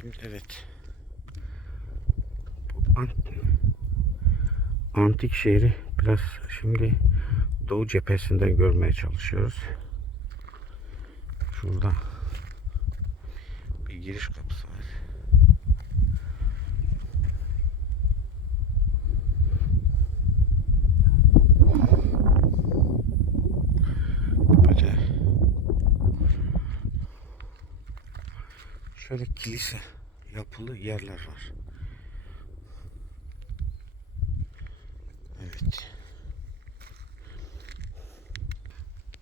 Şimdi evet. Bu ant- antik şehri biraz şimdi doğu cephesinden görmeye çalışıyoruz. Şurada bir giriş kapısı var. Böyle şöyle kilise yapılı yerler var. Evet.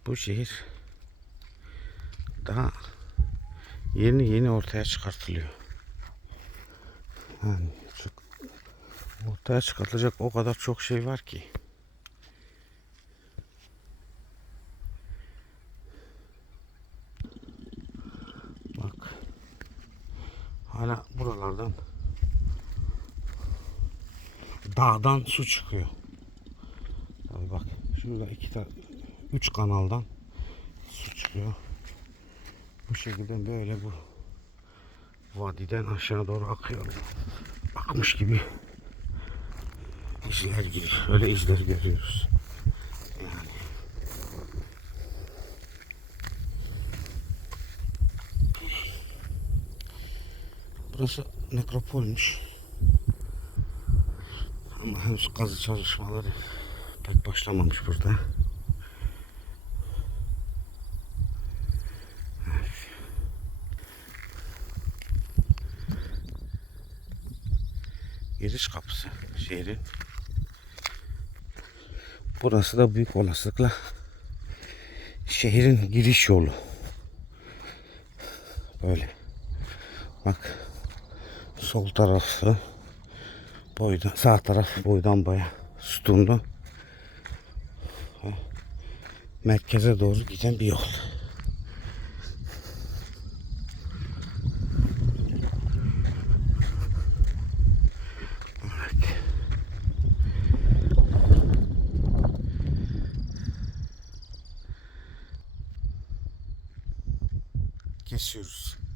Bu şehir daha yeni yeni ortaya çıkartılıyor. Yani çok- ortaya çıkartılacak o kadar çok şey var ki. Bak. Hala buralardan dağdan su çıkıyor. Tabii bak şurada iki tane üç kanaldan su çıkıyor. Bu şekilde böyle bu vadiden aşağı doğru akıyor. Akmış gibi izler gibi. Öyle izler görüyoruz. Yani. Burası nekropolmüş. Ama henüz kazı çalışmaları pek başlamamış burada. Giriş kapısı şehrin. Burası da büyük olasılıkla şehrin giriş yolu. Böyle. Bak sol tarafı boydan sağ taraf boydan baya sütunlu merkeze doğru giden bir yol. Kesiyoruz.